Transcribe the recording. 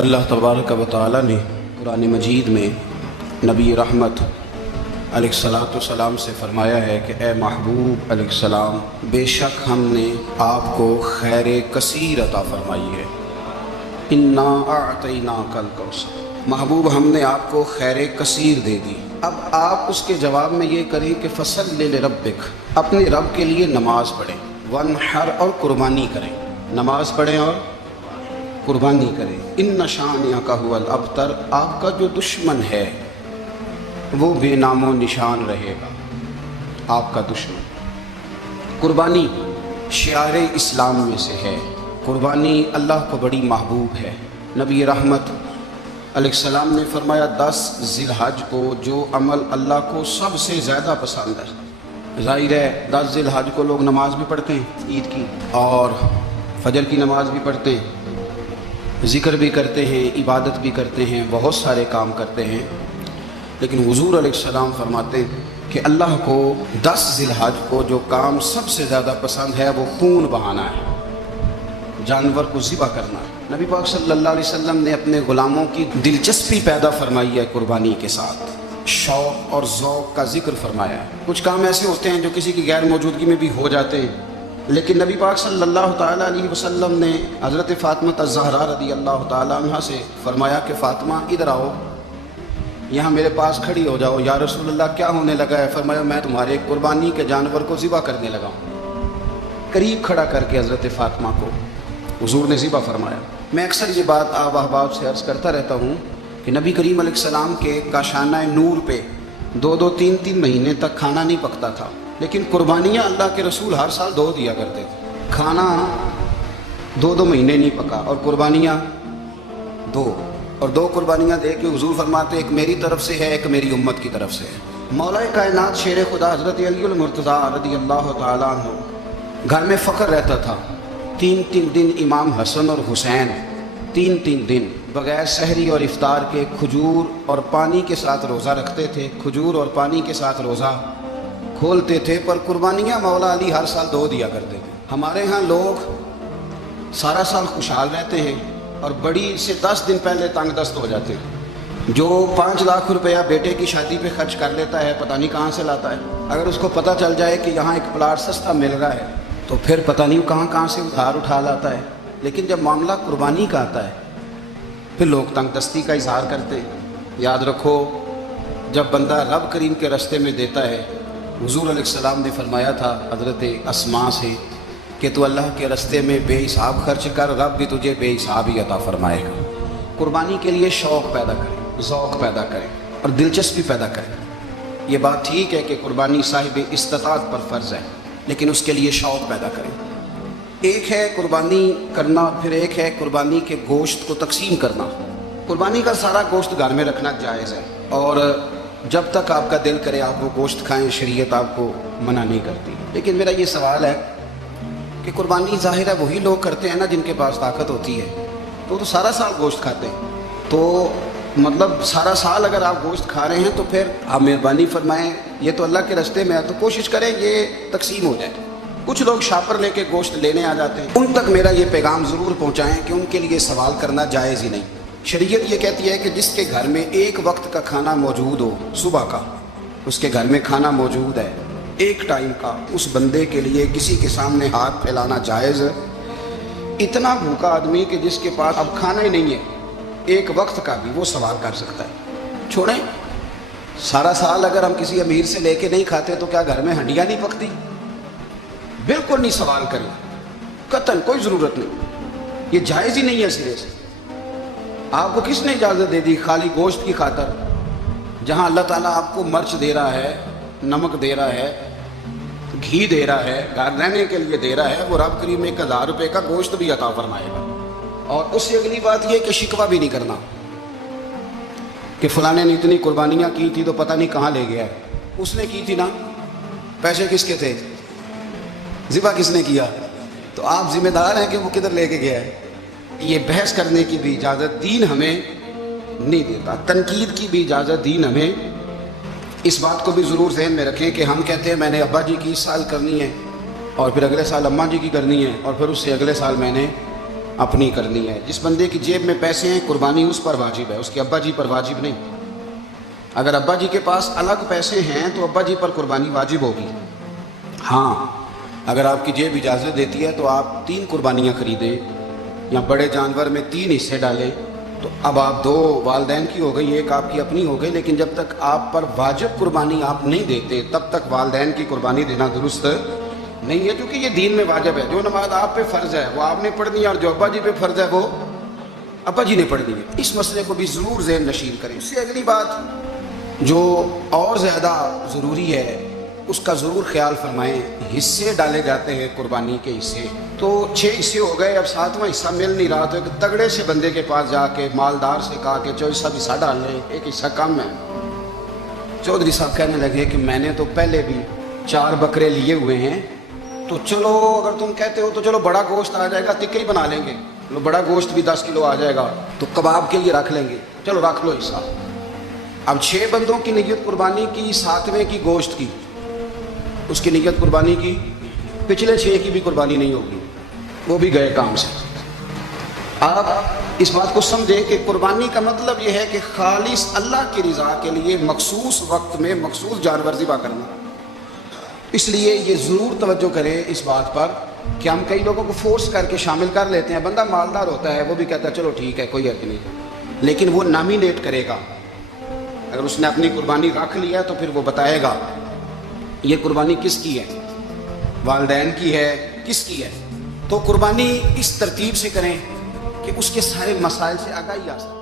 اللہ تبارک و تعالی نے قرآن مجید میں نبی رحمت علیہ الصلاۃ والسلام سے فرمایا ہے کہ اے محبوب علیہ السلام، بے شک ہم نے آپ کو خیر کثیر عطا فرمائی ہے۔ انا اعطیناک الکوثر، محبوب ہم نے آپ کو خیر کثیر دے دی۔ اب آپ اس کے جواب میں یہ کریں کہ فصل لربک، اپنے رب کے لیے نماز پڑھیں، وانحر اور قربانی کریں، نماز پڑھیں اور قربانی کریں۔ ان شانئک ھو الابتر، آپ کا جو دشمن ہے وہ بے نام و نشان رہے گا، آپ کا دشمن۔ قربانی شعار اسلام میں سے ہے، قربانی اللہ کو بڑی محبوب ہے۔ نبی رحمت علیہ السلام نے فرمایا 10 ذی الحج کو جو عمل اللہ کو سب سے زیادہ پسند ہے، ظاہر ہے 10 ذی الحج کو لوگ نماز بھی پڑھتے ہیں عید کی، اور فجر کی نماز بھی پڑھتے ہیں، ذکر بھی کرتے ہیں، عبادت بھی کرتے ہیں، بہت سارے کام کرتے ہیں، لیکن حضور علیہ السلام فرماتے ہیں کہ اللہ کو 10 ذی الحج کو جو کام سب سے زیادہ پسند ہے وہ خون بہانا ہے، جانور کو ذبح کرنا ہے۔ نبی پاک صلی اللہ علیہ وسلم نے اپنے غلاموں کی دلچسپی پیدا فرمائی ہے قربانی کے ساتھ، شوق اور ذوق کا ذکر فرمایا ہے۔ کچھ کام ایسے ہوتے ہیں جو کسی کی غیر موجودگی میں بھی ہو جاتے ہیں، لیکن نبی پاک صلی اللہ تعالیٰ علیہ وسلم نے حضرت فاطمہ الزہرا رضی اللہ تعالیٰ عنہ سے فرمایا کہ فاطمہ ادھر آؤ، یہاں میرے پاس کھڑی ہو جاؤ۔ یا رسول اللہ کیا ہونے لگا ہے؟ فرمایا میں تمہارے قربانی کے جانور کو ذبح کرنے لگا ہوں۔ قریب کھڑا کر کے حضرت فاطمہ کو حضور نے ذبح فرمایا۔ میں اکثر یہ بات آپ احباب سے عرض کرتا رہتا ہوں کہ نبی کریم علیہ السلام کے کاشانہ نور پہ 2 3 مہینے تک کھانا نہیں پکتا تھا، لیکن قربانیاں اللہ کے رسول ہر سال 2 دیا کرتے تھے۔ کھانا 2 مہینے نہیں پکا اور قربانیاں 2، اور 2 قربانیاں دے کے حضور فرماتے ایک میری طرف سے ہے، ایک میری امت کی طرف سے ہے۔ مولا کائنات شیر خدا حضرت علی المرتضیٰ رضی اللہ تعالیٰ عنہ، گھر میں فخر رہتا تھا۔ 3 دن امام حسن اور حسین 3 دن بغیر سحری اور افطار کے کھجور اور پانی کے ساتھ روزہ رکھتے تھے، کھجور اور پانی کے ساتھ روزہ کھولتے تھے، پر قربانیاں مولا علی ہر سال 2 دیا کرتے تھے۔ ہمارے ہاں لوگ سارا سال خوشحال رہتے ہیں اور بڑی سے 10 دن پہلے تنگ دست ہو جاتے ہیں۔ جو 5 لاکھ روپیہ بیٹے کی شادی پہ خرچ کر لیتا ہے پتہ نہیں کہاں سے لاتا ہے، اگر اس کو پتہ چل جائے کہ یہاں ایک پلاٹ سستا مل رہا ہے تو پھر پتہ نہیں کہاں سے ادھار اٹھا لاتا ہے۔ لیکن جب معاملہ قربانی کا آتا ہے پھر لوگ تنگ دستی کا اظہار کرتے ہیں۔ یاد رکھو، جب بندہ رب کریم کے راستے میں دیتا ہے، حضور علیہ السلام نے فرمایا تھا حضرت اسماء سے کہ تو اللہ کے راستے میں بے حساب خرچ کر، رب بھی تجھے بے حساب ہی عطا فرمائے گا۔ قربانی کے لیے شوق پیدا کریں، ذوق پیدا کریں اور دلچسپی پیدا کریں۔ یہ بات ٹھیک ہے کہ قربانی صاحب استطاعت پر فرض ہے، لیکن اس کے لیے شوق پیدا کریں۔ ایک ہے قربانی کرنا، پھر ایک ہے قربانی کے گوشت کو تقسیم کرنا۔ قربانی کا سارا گوشت گھر میں رکھنا جائز ہے، اور جب تک آپ کا دل کرے آپ وہ گوشت کھائیں، شریعت آپ کو منع نہیں کرتی۔ لیکن میرا یہ سوال ہے کہ قربانی ظاہر ہے وہی لوگ کرتے ہیں نا جن کے پاس طاقت ہوتی ہے، تو سارا سال گوشت کھاتے ہیں، تو مطلب سارا سال اگر آپ گوشت کھا رہے ہیں تو پھر آپ مہربانی فرمائیں، یہ تو اللہ کے راستے میں ہے تو کوشش کریں یہ تقسیم ہو جائے۔ کچھ لوگ شاپر لے کے گوشت لینے آ جاتے ہیں، ان تک میرا یہ پیغام ضرور پہنچائیں کہ ان کے لیے سوال کرنا جائز ہی نہیں۔ شریعت یہ کہتی ہے کہ جس کے گھر میں ایک وقت کا کھانا موجود ہو، صبح کا اس کے گھر میں کھانا موجود ہے ایک ٹائم کا، اس بندے کے لیے کسی کے سامنے ہاتھ پھیلانا جائز۔ اتنا بھوکا آدمی کہ جس کے پاس اب کھانا ہی نہیں ہے، ایک وقت کا بھی وہ سوال کر سکتا ہے۔ چھوڑیں، سارا سال اگر ہم کسی امیر سے لے کے نہیں کھاتے تو کیا گھر میں ہنڈیاں نہیں پکتی؟ بالکل نہیں سوال کریں، قطعاً کوئی ضرورت نہیں، یہ جائز ہی نہیں ہے سرے سے۔ آپ کو کس نے اجازت دے دی خالی گوشت کی خاطر؟ جہاں اللہ تعالیٰ آپ کو مرچ دے رہا ہے، نمک دے رہا ہے، گھی دے رہا ہے، گھر رہنے کے لیے دے رہا ہے، وہ رب کریم 1000 روپے کا گوشت بھی عطا فرمائے گا۔ اور اس سے اگلی بات یہ کہ شکوہ بھی نہیں کرنا کہ فلانے نے اتنی قربانیاں کی تھی تو پتہ نہیں کہاں لے گیا ہے۔ اس نے کی تھی نا، پیسے کس کے تھے، ذبح کس نے کیا، تو آپ ذمہ دار ہیں کہ وہ کدھر لے کے گیا ہے۔ یہ بحث کرنے کی بھی اجازت دین ہمیں نہیں دیتا، تنقید کی بھی اجازت دین ہمیں۔ اس بات کو بھی ضرور ذہن میں رکھیں کہ ہم کہتے ہیں میں نے ابا جی کی اس سال کرنی ہے، اور پھر اگلے سال اماں جی کی کرنی ہے، اور پھر اس سے اگلے سال میں نے اپنی کرنی ہے. جس بندے کی جیب میں پیسے ہیں قربانی اس پر واجب ہے, اس کے ابا جی پر واجب نہیں. اگر ابا جی کے پاس الگ پیسے ہیں تو ابا جی پر قربانی واجب ہوگی. ہاں اگر آپ کی جیب اجازت دیتی ہے تو آپ 3 قربانیاں خریدیں یا بڑے جانور میں 3 حصے ڈالیں, تو اب آپ 2 والدین کی ہو گئی, 1 آپ کی اپنی ہو گئی. لیکن جب تک آپ پر واجب قربانی آپ نہیں دیتے تب تک والدین کی قربانی دینا درست نہیں ہے, کیونکہ یہ دین میں واجب ہے. جو نماز آپ پہ فرض ہے وہ آپ نے پڑھنی ہے, اور جو ابا جی پہ فرض ہے وہ ابا جی نے پڑھنی ہے. اس مسئلے کو بھی ضرور ذہن نشین کریں. اس سے اگلی بات جو اور زیادہ ضروری ہے اس کا ضرور خیال فرمائیں. حصے ڈالے جاتے ہیں قربانی کے حصے, تو 6 حصے ہو گئے, اب 7واں حصہ مل نہیں رہا, تو ایک تگڑے سے بندے کے پاس جا کے مالدار سے کہا کہ چوہدری صاحب حصہ ڈال لیں, ایک حصہ کم ہے. چودھری صاحب کہنے لگے کہ میں نے تو پہلے بھی 4 بکرے لیے ہوئے ہیں, تو چلو اگر تم کہتے ہو تو چلو بڑا گوشت آ جائے گا, ٹکے ہی بنا لیں گے, چلو بڑا گوشت بھی 10 کلو آ جائے گا, تو کباب کے لیے رکھ لیں گے, چلو رکھ لو حصہ. اب 6 بندوں کی نیت قربانی کی, 7ویں کی گوشت کی, اس کی نیت قربانی کی, پچھلے 6 کی بھی قربانی نہیں ہوگی, وہ بھی گئے کام سے. آپ اس بات کو سمجھیں کہ قربانی کا مطلب یہ ہے کہ خالص اللہ کی رضا کے لیے مخصوص وقت میں مخصوص جانور ذبح کرنا. اس لیے یہ ضرور توجہ کریں اس بات پر کہ ہم کئی لوگوں کو فورس کر کے شامل کر لیتے ہیں. بندہ مالدار ہوتا ہے وہ بھی کہتا ہے چلو ٹھیک ہے کوئی حرج نہیں, لیکن وہ نامینیٹ کرے گا. اگر اس نے اپنی قربانی رکھ لیا تو پھر وہ بتائے گا یہ قربانی کس کی ہے, والدین کی ہے, کس کی ہے. تو قربانی اس ترتیب سے کریں کہ اس کے سارے مسائل سے آگاہی آ سکے.